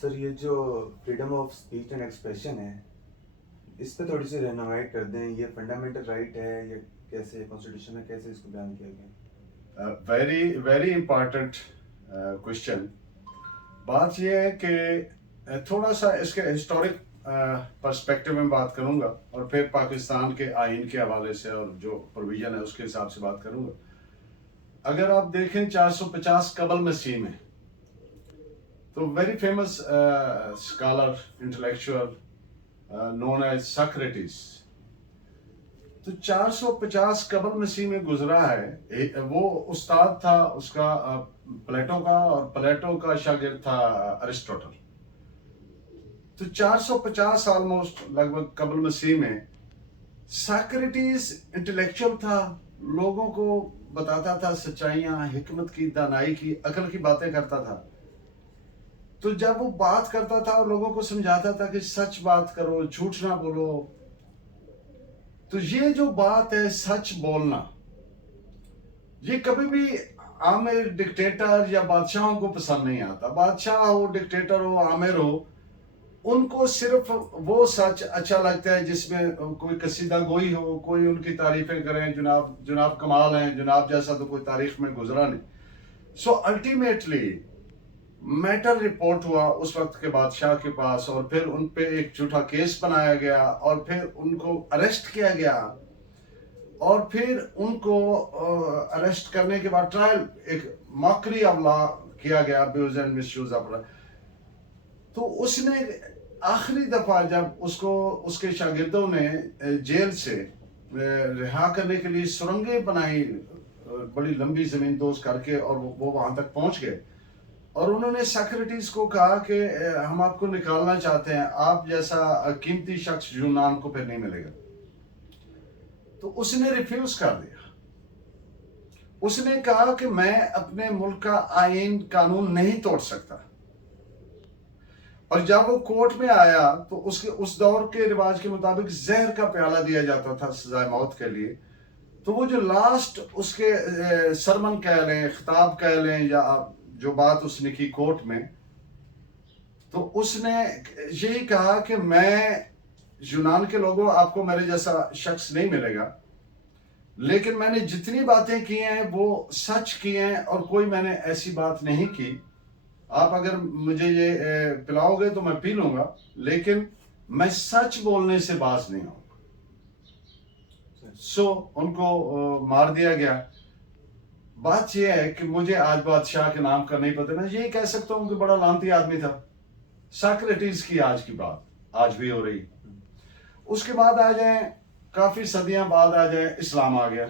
سر یہ جو freedom of speech and expression ہے اس پہ تھوڑی سی رہنمائی کر دیں. یہ فنڈامنٹل رائٹ ہے یا کیسے کانسٹیٹیوشن میں کیسے اس کو بیان کیا گیا؟ Very very important question. بات یہ ہے کہ تھوڑا سا اس کے ہسٹورک پرسپیکٹو میں بات کروں گا اور پھر پاکستان کے آئین کے حوالے سے اور جو پروویژن ہے اس کے حساب سے بات کروں گا. اگر آپ دیکھیں 450 قبل مسیح میں تو very famous scholar intellectual known as Socrates تو 450 قبل مسیح میں گزرا ہے. وہ استاد تھا اس کا پلیٹو کا، اور پلیٹو کا شاگرد تھا ارسطوٹل. تو 450 آلموسٹ لگ بھگ قبل مسیح میں ساکریٹس انٹلیکچوئل تھا، لوگوں کو بتاتا تھا سچائیاں، حکمت کی، دانائی کی، عقل کی باتیں کرتا تھا. تو جب وہ بات کرتا تھا اور لوگوں کو سمجھاتا تھا کہ سچ بات کرو، جھوٹ نہ بولو. تو یہ جو بات ہے سچ بولنا، یہ کبھی بھی عامر ڈکٹیٹر یا بادشاہوں کو پسند نہیں آتا. بادشاہ ہو، ڈکٹیٹر ہو، عامر ہو، ان کو صرف وہ سچ اچھا لگتا ہے جس میں کوئی قصیدہ گوئی ہو، کوئی ان کی تعریفیں کریں، جناب کمال ہیں، جناب جیسا تو کوئی تاریخ میں گزرا نہیں. سو الٹیمیٹلی میٹر رپورٹ ہوا اس وقت کے بادشاہ کے پاس، اور پھر ان پہ ایک جھوٹا کیس بنایا گیا، اور پھر ان کو اریسٹ کیا گیا، اور پھر ان کو اریسٹ کرنے کے بعد ٹرائل، ایک ماکری آف لا کیا گیا، abuse and miss use of law. تو اس نے آخری دفعہ جب اس کے شاگردوں نے جیل سے رہا کرنے کے لیے سرنگیں بنائی بڑی لمبی زمین دوز کر کے، اور وہ وہاں تک پہنچ گئے، اور انہوں نے ساکریٹس کو کہا کہ ہم آپ کو نکالنا چاہتے ہیں، آپ جیسا قیمتی شخص یونان کو پھر نہیں ملے گا. تو اس نے ریفیوز کر دیا. اس نے کہا کہ میں اپنے ملک کا آئین قانون نہیں توڑ سکتا. اور جب وہ کورٹ میں آیا تو اس دور کے رواج کے مطابق زہر کا پیالہ دیا جاتا تھا سزائے موت کے لیے. تو وہ جو لاسٹ اس کے سرمن کہہ لیں، خطاب کہہ لیں، یا جو بات اس نے کی کورٹ میں، تو اس نے یہی کہا کہ میں یونان کے لوگوں، آپ کو میرے جیسا شخص نہیں ملے گا، لیکن میں نے جتنی باتیں کی ہیں وہ سچ کی ہیں، اور کوئی میں نے ایسی بات نہیں کی. آپ اگر مجھے یہ پلاؤ گے تو میں پی لوں گا، لیکن میں سچ بولنے سے باز نہیں ہوں. سو ان کو مار دیا گیا. بات یہ ہے کہ مجھے آج بادشاہ کے نام کا نہیں پتہ، میں یہی کہہ سکتا ہوں کہ بڑا لانتی آدمی تھا. ساکریٹس کی آج کی بات آج بھی ہو رہی. اس کے بعد آ جائیں، کافی صدیاں بعد آ جائیں، اسلام آ گیا.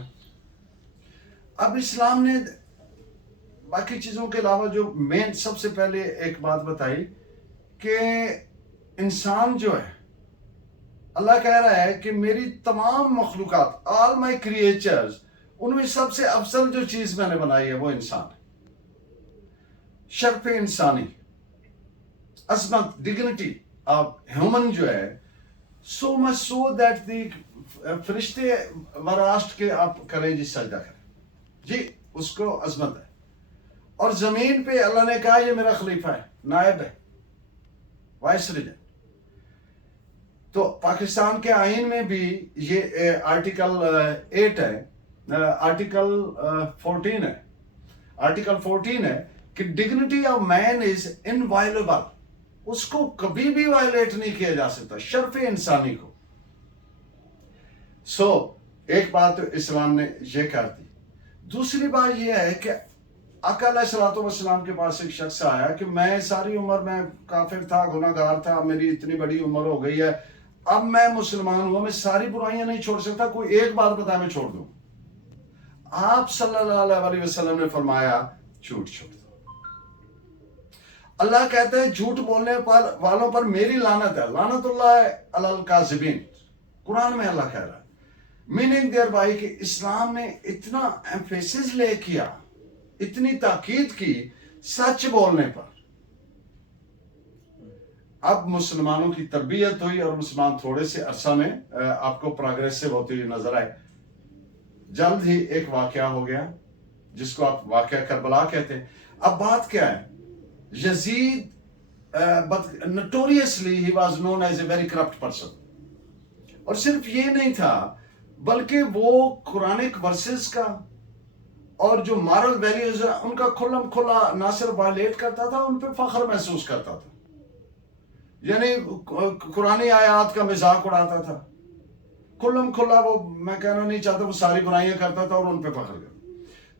اب اسلام نے باقی چیزوں کے علاوہ جو مین سب سے پہلے ایک بات بتائی کہ انسان جو ہے، اللہ کہہ رہا ہے کہ میری تمام مخلوقات، آل مائی کریچرز، ان میں سب سے افضل جو چیز میں نے بنائی ہے وہ انسان ہے. شرف انسانی، عظمت، ڈگنیٹی آف ہیومن جو ہے، سو مچ سو دیٹ دی فرشتے وراشت کے آپ کریں جی، سجدہ کریں جی، اس کو عظمت ہے. اور زمین پہ اللہ نے کہا یہ میرا خلیفہ ہے، نائب ہے، وائس ریجنٹ. تو پاکستان کے آئین میں بھی یہ آرٹیکل 8 ہے، آرٹیکل 14 ہے. آرٹیکل 14 ہے کہ ڈگنیٹی آف مین از انوائلیبل، اس کو کبھی بھی وائلیٹ نہیں کیا جا سکتا، شرف انسانی کو. سو ایک بات اسلام نے یہ کر دی. دوسری بات یہ ہے کہ آقا علیہ الصلوۃ والسلام کے پاس ایک شخص آیا کہ میں ساری عمر میں کافر تھا، گناہ گار تھا، میری اتنی بڑی عمر ہو گئی ہے، اب میں مسلمان ہوں، میں ساری برائیاں نہیں چھوڑ سکتا، کوئی ایک بات بتا میں چھوڑ دوں. آپ صلی اللہ علیہ وسلم نے فرمایا جھوٹ چھوڑ دو. اللہ کہتا ہے جھوٹ بولنے والوں پر میری لعنت ہے، لعنت اللہ علی الکاذبین. قرآن میں اللہ کہہ رہا ہے. میننگ دیر بائی کہ اسلام نے اتنا ایمفیسس لے کیا، اتنی تاکید کی سچ بولنے پر. اب مسلمانوں کی تربیت ہوئی اور مسلمان تھوڑے سے عرصہ میں آپ کو پروگریسو ہوتی ہوئی نظر آئے. جلد ہی ایک واقعہ ہو گیا جس کو آپ واقعہ کربلا کہتے ہیں. اب بات کیا ہے، یزید but notoriously he was known as a very corrupt person. اور صرف یہ نہیں تھا بلکہ وہ قرآنک ورسز کا اور جو مارل ویلیوز ہیں ان کا کھلم کھلا نہ صرف وائلیٹ کرتا تھا، ان پہ فخر محسوس کرتا تھا. یعنی قرآنی آیات کا مذاق اڑاتا تھا کھلم کھلا. وہ میں کہنا نہیں چاہتا، وہ ساری برائیاں کرتا تھا اور ان پہ فخر کرتا.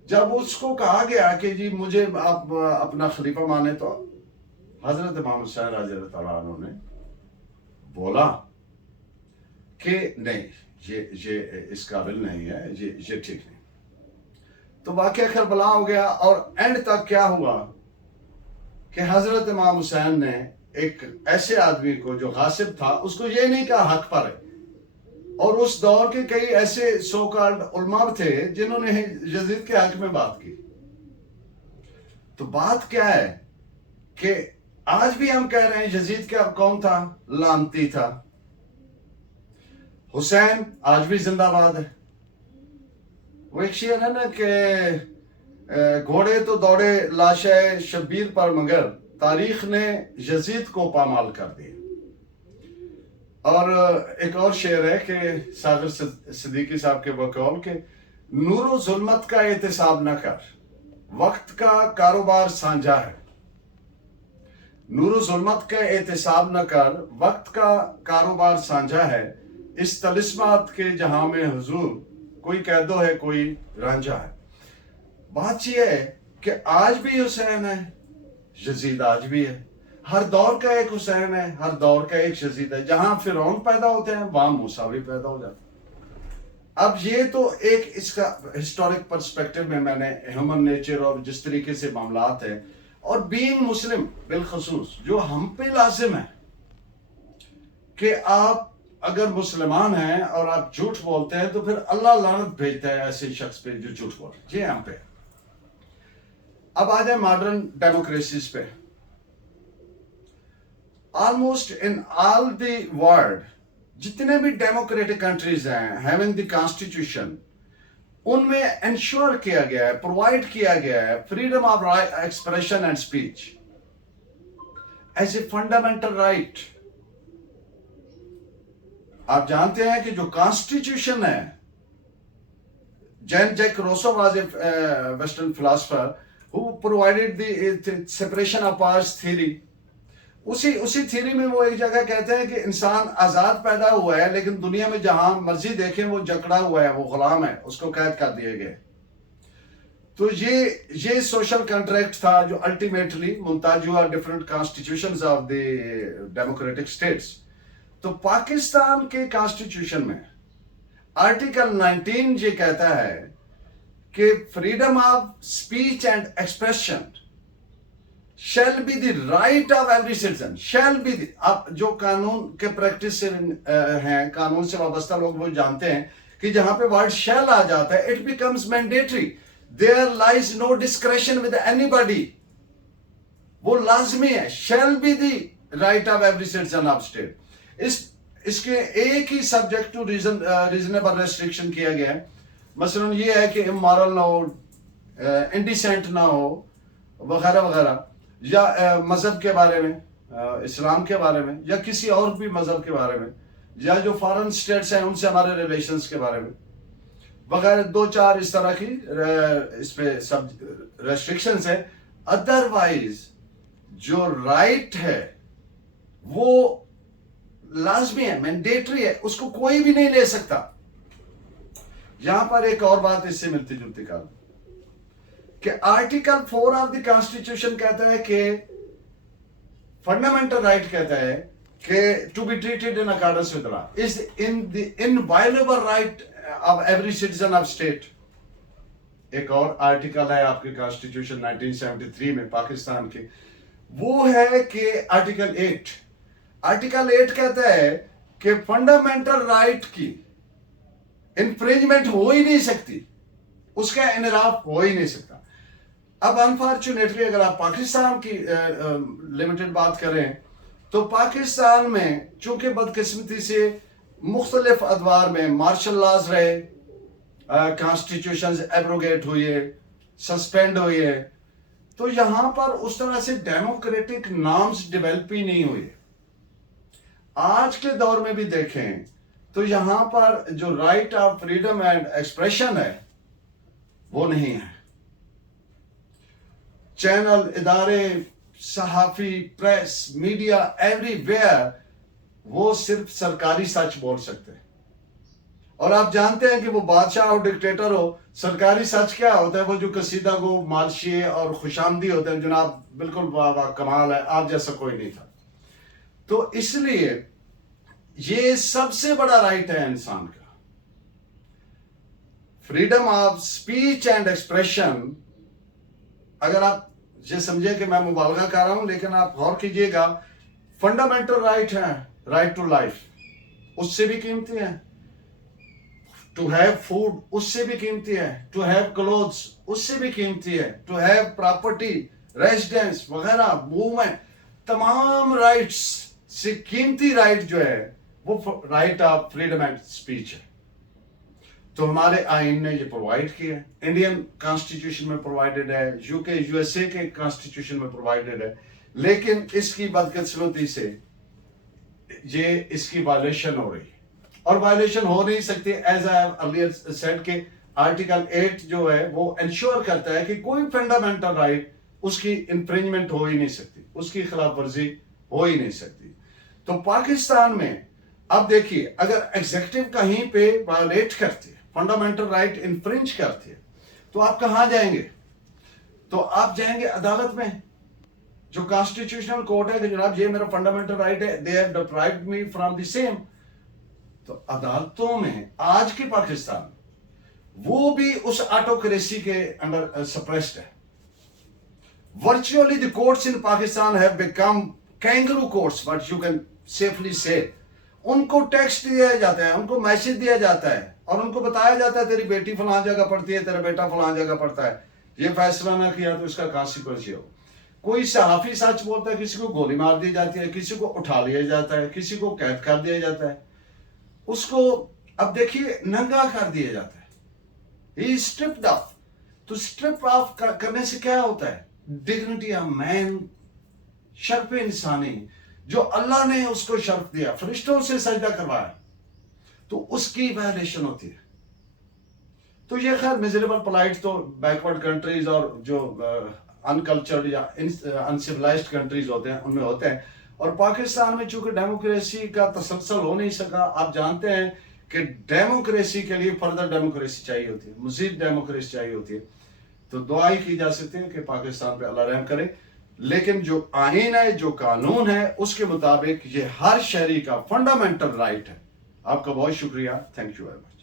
جب اس کو کہا گیا کہ جی مجھے آپ اپنا خلیفہ مانے، تو حضرت امام حسین رضی اللہ تعالیٰ عنہ نے بولا کہ نہیں، یہ اس قابل نہیں ہے، یہ ٹھیک نہیں. تو واقعہ کربلا ہو گیا. اور اینڈ تک کیا ہوا کہ حضرت امام حسین نے ایک ایسے آدمی کو جو غاصب تھا، اس کو یہ نہیں کہا حق پر ہے. اور اس دور کے کئی ایسے سو کالڈ علماء تھے جنہوں نے یزید کے حق میں بات کی. تو بات کیا ہے کہ آج بھی ہم کہہ رہے ہیں یزید کیا کون تھا؟ لعنتی تھا. حسین آج بھی زندہ باد ہے. وہ ایک شعر ہے نا کہ گھوڑے تو دوڑے لاشے شبیر پر، مگر تاریخ نے یزید کو پامال کر دیا. اور ایک اور شعر ہے کہ ساغر صدیقی صاحب کے بقول کہ نور و ظلمت کا احتساب نہ کر، وقت کا کاروبار سانجا ہے. نور و ظلمت کا احتساب نہ کر، وقت کا کاروبار سانجا ہے. اس طلسمات کے جہاں میں حضور، کوئی قیدو ہے کوئی رانجا ہے. بات یہ ہے کہ آج بھی حسین ہے، یزید آج بھی ہے. ہر دور کا ایک حسین ہے، ہر دور کا ایک یزید ہے. جہاں فرعون پیدا ہوتے ہیں وہاں موسیٰ بھی پیدا ہو جاتے ہیں. اب یہ تو ایک اس کا ہسٹورک پرسپیکٹو میں نے ہیومن نیچر اور جس طریقے سے معاملات ہیں اور بینگ مسلم بالخصوص جو ہم پہ لازم ہے کہ آپ اگر مسلمان ہیں اور آپ جھوٹ بولتے ہیں تو پھر اللہ لعنت بھیجتا ہے ایسے شخص پہ جو جھوٹ بول رہے. یہ ہم پہ. اب آ جائیں ماڈرن ڈیموکریسیز پہ. Almost in all the world جتنے بھی ڈیموکریٹک کنٹریز ہیں ہیونگ دی کانسٹیٹیوشن، ان میں انشور کیا گیا ہے، پرووائڈ کیا گیا ہے freedom of expression and speech as a fundamental right. آپ جانتے ہیں کہ جو کانسٹیٹیوشن ہے، Jean Jacques Rousseau was a western philosopher who provided the separation of powers theory. اسی تھیوری میں وہ ایک جگہ کہتے ہیں کہ انسان آزاد پیدا ہوا ہے لیکن دنیا میں جہاں مرضی دیکھیں وہ جکڑا ہوا ہے، وہ غلام ہے، اس کو قید کر دیے گئے. تو یہ سوشل کنٹریکٹ تھا جو الٹیمیٹلی منتج ہوا different constitutions of the democratic states. تو پاکستان کے کانسٹیٹیوشن میں آرٹیکل 19 یہ کہتا ہے کہ freedom of speech and expression shall be the right of every citizen. shall be the. اب جو قانون کے پریکٹس سے ہیں، قانون سے وابستہ لوگ وہ جانتے ہیں کہ جہاں پہ ورڈ shall آ جاتا ہے it becomes mandatory. There lies no discretion with anybody. وہ لازمی ہے. shall be the right of every citizen of state. اس کے ایک ہی سبجیکٹ ٹو ریزنیبل ریسٹرکشن کیا گیا ہے. مثلا یہ ہے کہ امورل نہ ہو، انڈیسینٹ نہ ہو، وغیرہ وغیرہ، یا مذہب کے بارے میں، اسلام کے بارے میں، یا کسی اور بھی مذہب کے بارے میں، یا جو فارن سٹیٹس ہیں ان سے ہمارے ریلیشنز کے بارے میں وغیرہ. 2-4 اس طرح کی اس پہ سب ریسٹرکشنز ہیں. ادروائز جو رائٹ ہے وہ لازمی ہے، مینڈیٹری ہے، اس کو کوئی بھی نہیں لے سکتا. یہاں پر ایک اور بات اس سے ملتی جلتی کر کہ آرٹیکل 4 آف دی کانسٹیٹیوشن کہتا ہے کہ فنڈامنٹل رائٹ کہتا ہے کہ to be treated in accordance with law is an the inalienable right of every citizen of state. ایک اور آرٹیکل ہے آپ کے کانسٹیٹیوشن 1973 میں پاکستان کے، وہ ہے کہ آرٹیکل 8. آرٹیکل 8 کہتا ہے کہ فنڈامنٹل رائٹ کی انفرنجمنٹ ہو ہی نہیں سکتی، اس کا انحراف ہو ہی نہیں سکتا. اب انفارچونیٹلی اگر آپ پاکستان کی لمیٹڈ بات کریں تو پاکستان میں چونکہ بدقسمتی سے مختلف ادوار میں مارشل لاز رہے، کانسٹیٹیوشنز ایبروگیٹ ہوئی ہے، سسپینڈ ہوئی ہے، تو یہاں پر اس طرح سے ڈیموکریٹک نارمز ڈیولپ ہی نہیں ہوئے. آج کے دور میں بھی دیکھیں تو یہاں پر جو right of freedom and expression ہے وہ نہیں ہے. چینل، ادارے، صحافی، پریس، میڈیا، ایوری ویئر وہ صرف سرکاری سچ بول سکتے ہیں. اور آپ جانتے ہیں کہ وہ بادشاہ اور ڈکٹیٹر ہو، سرکاری سچ کیا ہوتا ہے؟ وہ جو قصیدہ گو، مالشیے اور خوشامدی ہوتے ہیں، جناب بالکل واہ کمال ہے، آپ جیسا کوئی نہیں تھا. تو اس لیے یہ سب سے بڑا رائٹ ہے انسان کا، freedom of speech and expression. اگر آپ یہ سمجھیں کہ میں مبالغہ کر رہا ہوں، لیکن آپ غور کیجئے گا، فنڈامنٹل رائٹ ہے، رائٹ ٹو لائف، اس سے بھی قیمتی ہے. ٹو ہیو فوڈ اس سے بھی قیمتی ہے. ٹو ہیو کلوتھس اس سے بھی قیمتی ہے. ٹو ہیو پراپرٹی، ریزیڈنس وغیرہ، موومنٹ، تمام رائٹس سے قیمتی رائٹ جو ہے وہ right of freedom and speech ہے. تو ہمارے آئین نے یہ پرووائڈ کیا ہے، انڈین کانسٹیٹیوشن میں پرووائڈڈ ہے، یو کے یو ایس اے کے کانسٹیٹیوشن میں پرووائڈڈ ہے. لیکن اس کی بدقسمتی سے یہ اس کی وائلیشن ہو رہی ہے، اور وائلیشن ہو نہیں سکتی. As I have earlier said کہ آرٹیکل 8 جو ہے وہ انشور کرتا ہے کہ کوئی فنڈامنٹل رائٹ اس کی انفرنجمنٹ ہو ہی نہیں سکتی، اس کی خلاف ورزی ہو ہی نہیں سکتی. تو پاکستان میں اب دیکھیے، اگر ایگزیکٹو کہیں پہ وائلیٹ کرتی ہے، فنڈامنٹل رائٹ انفرنج کرتی ہے، تو آپ کہاں جائیں گے؟ تو آپ جائیں گے عدالت میں، جو کانسٹیٹیوشنل کورٹ ہے کہ جناب یہ میرا فنڈامنٹل رائٹ ہے، they have deprived me from the same. تو عدالتوں میں آج کے پاکستان وہ بھی اس آٹوکریسی کے انڈر سپریسڈ ہے. Virtually the courts in Pakistan have become kangaroo courts, what you can safely say. ان کو ٹیکسٹ دیا جاتا ہے، ان کو میسج دیا جاتا ہے، اور ان کو بتایا جاتا ہے تیری بیٹی فلاں جگہ پڑھتی ہے، تیرا بیٹا فلاں جگہ پڑھتا ہے، یہ فیصلہ نہ کیا تو اس کا کانسیکوینس یہ ہو. کوئی صحافی سچ بولتا ہے، کسی کو گولی مار دی جاتی ہے، کسی کو اٹھا لیا جاتا ہے، کسی کو قید کر دیا جاتا ہے، اس کو اب دیکھیے ننگا کر دیا جاتا ہے. ہی اسٹرپڈ آف. تو اسٹرپ آف کرنے سے کیا ہوتا ہے؟ ڈگنیٹی آف مین، شرف انسانی جو اللہ نے اس کو شرف دیا، فرشتوں سے سجدہ کروایا، تو اس کی وائلیشن ہوتی ہے. تو یہ خیر میزریبل پلائٹ تو بیکورڈ کنٹریز اور جو انکلچرڈ یا انسیولائزڈ کنٹریز ہوتے ہیں ان میں ہوتے ہیں. اور پاکستان میں چونکہ ڈیموکریسی کا تسلسل ہو نہیں سکا، آپ جانتے ہیں کہ ڈیموکریسی کے لیے فردر ڈیموکریسی چاہیے ہوتی ہے، مزید ڈیموکریسی چاہیے ہوتی ہے. تو دعا ہی کی جا سکتی ہے کہ پاکستان پہ اللہ رحم کرے. لیکن جو آئین ہے، جو قانون ہے، اس کے مطابق یہ ہر شہری کا فنڈامنٹل رائٹ ہے. آپ کا بہت شکریہ. Thank you very much.